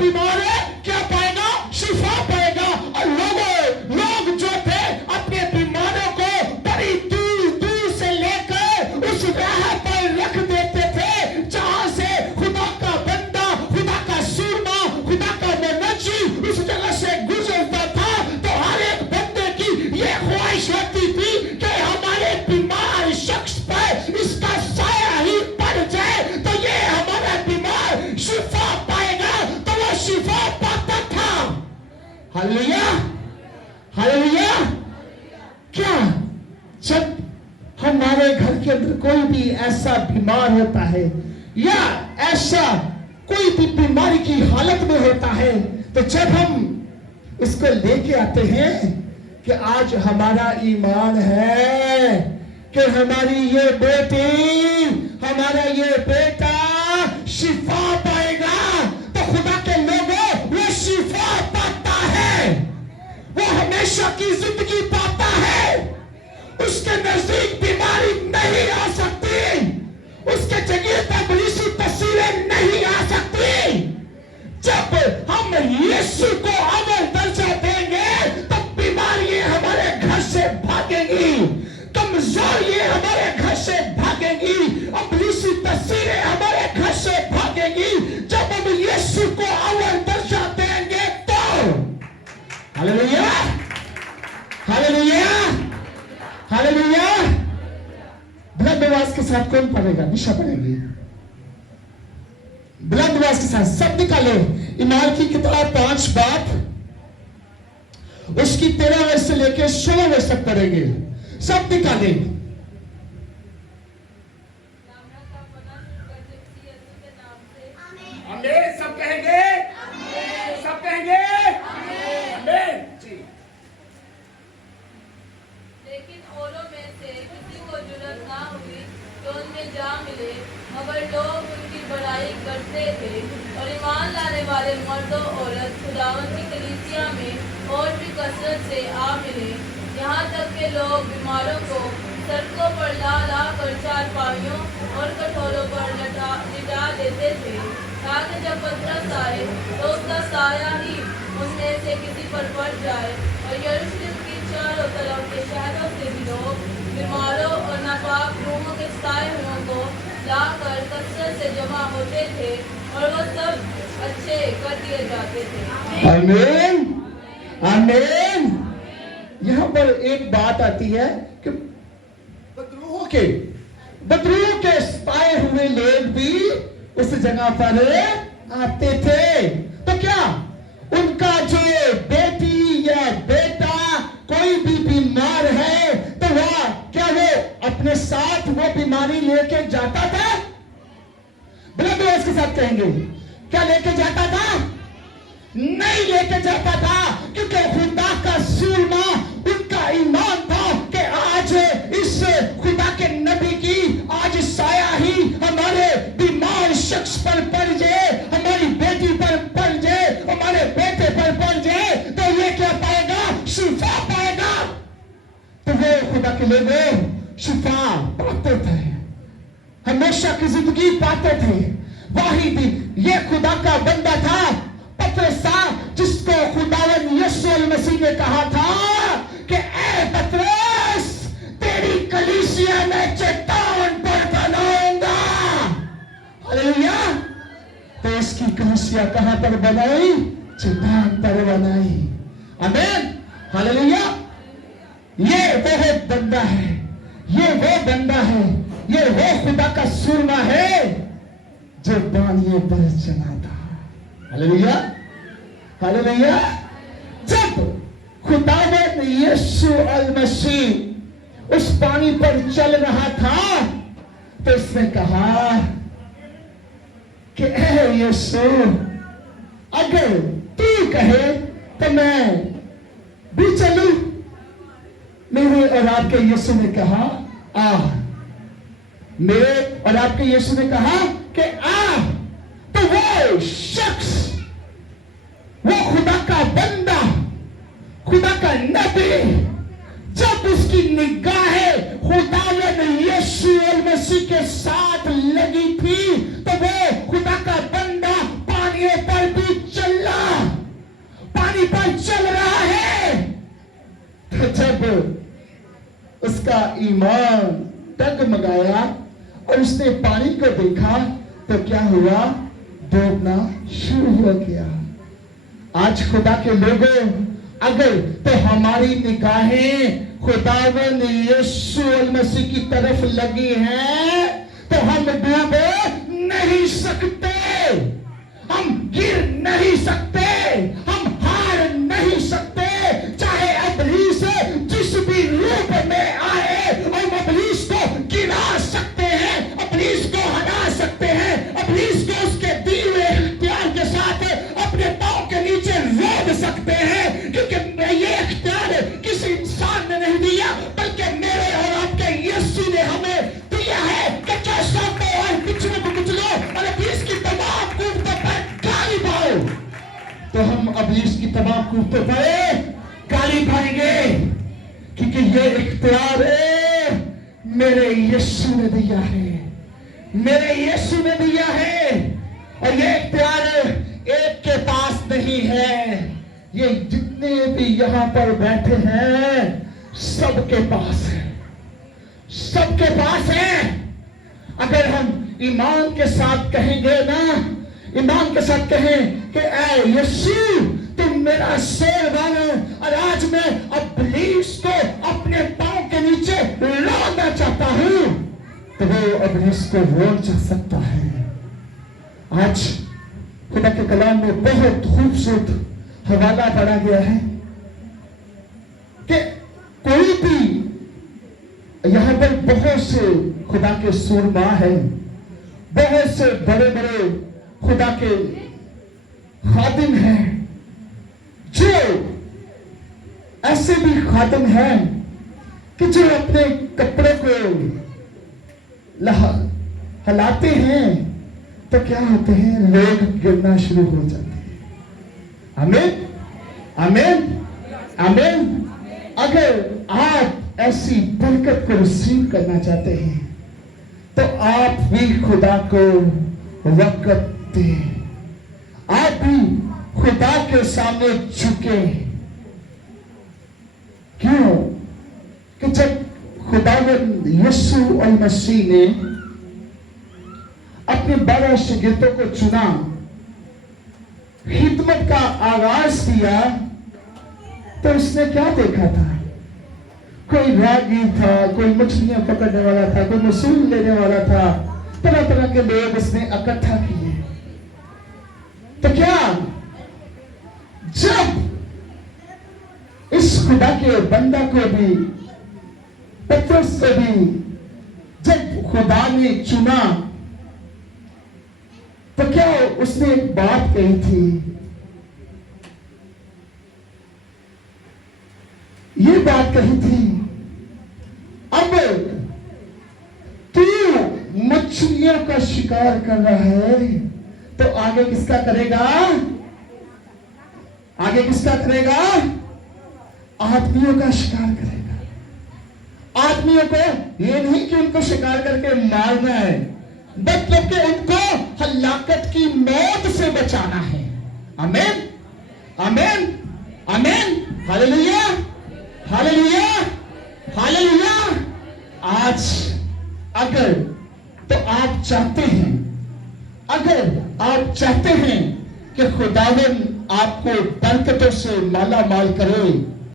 बीमार है क्या पाएगा? शिफा पाएगा। और लोग जो थे अपने बीमारों को बड़ी दूर दूर से लेकर उस राह पर रख देते थे जहां से खुदा का बंदा, खुदा का सूरमा, खुदा का नबी उस जगह से गुजरता था। तो हर एक बंदे की ये ख्वाहिश होती थी कि हमारे बीमार शख्स पर इसका साया ही पड़ जाए तो ये हमारा बीमार शिफा पाएगा। तो वो शिफा पाता था। Hallelujah, hallelujah. क्या जब हमारे घर के अंदर कोई भी ऐसा बीमार होता है या ऐसा कोई भी बीमारी की हालत में होता है, तो जब हम इसको लेके आते हैं कि आज हमारा ईमान है कि हमारी ये बेटी, हमारा ये बेटा शिफा पाएगा, तो खुदा के लोगों वो शिफा पाता है, वो हमेशा की जिंदगी पाता है। उसके नजदीक बीमारी नहीं आ सकती, उसके जगह पर इबलीसी तस्वीरें नहीं आ सकती। जब हम यीशु को अव्वल दर्जा देंगे तब बीमारियां हमारे घर से भागेंगी, कमजोरियां हमारे घर से भागेंगी, इबलीसी तस्वीरें हमारे घर से भागेंगी। जब हम यीशु को अव्वल दर्जा देंगे तो हालेलुया, हालेलुया, हालेलुया। बुलंद आवाज के साथ कौन पढ़ेगा? निशा पढ़ेगी। बुलंद आवाज के साथ सब निकाले। ईमान की किताब 5 बाब उसकी 13 वर्ष से लेकर 16 वर्ष तक पढ़ेंगे। सब निकाले। आमीन। सब कहेंगे, सब कहेंगे आमीन जी। लेकिन औरों में से किसी को जुर्रत ना हुई तो उनमें जा मिले, मगर लोग उनकी बड़ाई करते थे। और ईमान लाने वाले मर्दों औरत खुदावंद की कलीसिया में और भी कसरत से आ मिले, यहाँ तक के लोग बीमारों को सड़कों पर ला ला कर चारपाइयों और कटोरों पर लिटा देते थे, ताकि जब पतरस आए तो उसका साया ही उनमें से किसी पर पड़ जाए। और यरूशलेम की चारों तरफ के शहरों से भी लोग बीमारों और नापाक रूहों के साए हुओं को लाकर कसरत से जमा होते थे और वो सब अच्छे कर दिए जाते थे। आमीन, आमीन। यहाँ पर एक बात आती है कि बदरूह के पाए हुए लोग भी उस जगह पर आते थे। तो क्या उनका जो बेटी या बेटा कोई भी बीमार है तो वह क्या वो अपने साथ वो बीमारी लेके जाता था? बुलंद आवाज के साथ कहेंगे, क्या लेके जाता था? नहीं लेके जाता था, क्योंकि खुदा का सूरमा उनका ईमान था कि आज इस खुदा के नबी की आज साया ही हमारे बीमार शख्स पर पड़ जाए, हमारी बेटी पर पड़ जाए, हमारे बेटे पर पड़ जाए तो ये क्या पाएगा? शिफा पाएगा। तो वो खुदा के लोग शिफा पाते थे, हमेशा की जिंदगी पाते थे। वही भी ये खुदा का बंदा था पतरस, जिसको खुदावंद यीशु मसीह ने कहा था कि ए पतरस, तेरी कलीसिया में चट्टान पर बनाऊंगा। हालेलुया। तो इसकी कलीसिया कहां पर बनाई? चट्टान पर बनाई। आमीन, हालेलुया। ये वो बंदा है, ये वो बंदा है, ये वो खुदा का सूरमा है जो पानियों पर चला था। Hallelujah, hallelujah. जब खुदावंद यीशु मसीह उस पानी पर चल रहा था तो उसने कहा कि ऐ यीशु, अगर तू कहे तो मैं भी चलूं। मेरे और आपके यीशु ने कहा आ। मेरे और आपके यीशु ने कहा कि आ। तो वो शख्स, वो खुदा का बंदा, खुदा का नबी, जब उसकी निगाहें खुदावंद यीशु मसीह के साथ लगी थी तो वो खुदा का बंदा पानियों पर भी चल उसका ईमान डगमगाया और उसने पानी को देखा तो क्या हुआ, डूबना शुरू हो गया। आज खुदा के लोगों, अगर तो हमारी निगाहें खुदावंद यीशु मसीह की तरफ लगी हैं तो हम डूब नहीं सकते, हम गिर नहीं सकते, हम हार नहीं सकते। चाहे इब्लीस जिस भी रूप में आए, हम इब्लीस को गिरा सकते हैं, इब्लीस को हरा सकते हैं, इब्लीस को उसके दिए हुए इख्तियार के साथ अपने पांव के नीचे रोक सकते हैं, क्योंकि ये इख्तियार किसी इंसान ने नहीं दिया, बल्कि मेरे और आपके यीशु ने हमें दिया है कि कैसा तो और कुचलो को कुचलो और इब्लीस की तमाम कुव्वतों पर गाली पाओ। तो हम इब्लीस की तमाम कुव्वतों पर गाली पाएंगे, क्योंकि ये इख्तियार मेरे यीशु ने दिया है, मेरे यीशु ने दिया है। और ये इख्तियार एक के पास नहीं है, ये जितने भी यहां पर बैठे हैं सबके पास है, सबके पास है। अगर हम ईमान के साथ कहेंगे ना, ईमान के साथ कहें कि ऐ यीशु तुम मेरा शेर बन, और आज मैं इब्लीस को अपने पांव के नीचे लाना चाहता हूं, तो वो इब्लीस को रोक सकता है। आज खुदा के कलाम में बहुत खूबसूरत हवाला पढ़ा गया है कि कोई भी, यहां पर बहुत से खुदा के सूरमा है, बहुत से बड़े बड़े खुदा के खादिम हैं, जो ऐसे भी खादिम हैं कि जो अपने कपड़े को हिलाते हैं तो क्या होते हैं, लोग गिरना शुरू हो जाते हैं। आमीन, आमीन, आमीन। अगर आप ऐसी बरकत को रिसीव करना चाहते हैं तो आप भी खुदा को वक़्त दें, आप भी खुदा के सामने झुके। क्यों? कि जब खुदावंद यीशु मसीह ने अपने 12 शागिर्दों को चुना, खिदमत का आगाज किया, तो उसने क्या देखा था? कोई रागी था, कोई मछलियां पकड़ने वाला था, कोई मसूल लेने वाला था, तरह तरह के लोग उसने इकट्ठा किए। तो क्या जब इस खुदा के बंदा को भी, पतरस को भी जब खुदा ने चुना, तो क्या उसने एक बात कही थी? ये बात कही थी, अब तू मछलियों का शिकार कर रहा है तो आगे किसका करेगा? आगे किसका करेगा? आदमियों का शिकार करेगा। आदमियों को ये नहीं कि उनको शिकार करके मारना है, मतलब कि उनको हलाकत की मौत से बचाना है। आमीन, आमीन, आमीन, हालेलुया, हालेलुया, हालेलुया। आज अगर तो आप चाहते हैं, अगर आप चाहते हैं कि खुदावंद आपको बरकतों से माला माल करे,